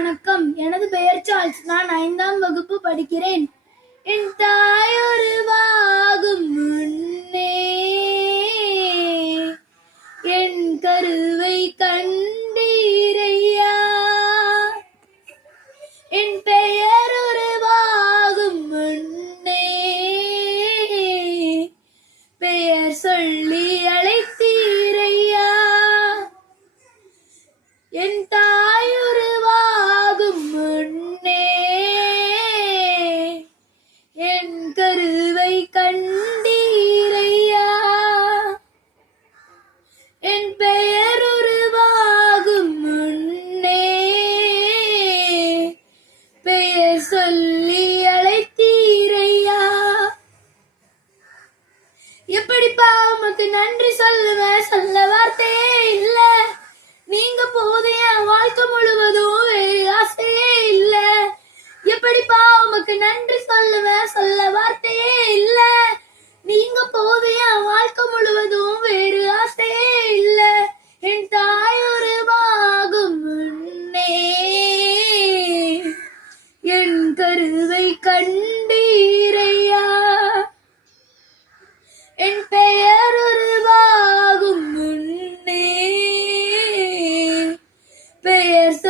வணக்கம். எனது பெயர் சார்ல்ஸ். நான் 5ஆம் வகுப்பு படிக்கிறேன். என் தாயுருவாகும் முன்னே என் கருவை கண்டீரையா. என் பெயர் உருவாகும் முன்னே பெயர் சொல்லி அழைத்தீரையா. என் தாயுருவாகும் முன்னே என் கருவை கண்டீரையா. என் பெயர் உருவாகும் முன்னே பெயர் சொல்லி அழைத்தீரையா. எப்படிப்பா உமக்கு நன்றி சொல்லுவேன், சொல்ல வார்த்தையே இல்ல. நீங்க போது என் வாழ்க்கை முழுவதும் வேறு ஆசையே இல்ல. எப்படிப்பா உமக்கு நன்றி சொல்லுவேன், சொல்ல வார்த்தையே இல்ல. நீங்க போது என் வாழ்க்கை முழுவதும் வேறு ஆசையே இல்ல. என் தாயுருவாகும் முன்னே என் கருவை கண்டீரையா. என் பெயர் உருவாகும் முன்னே பெயர்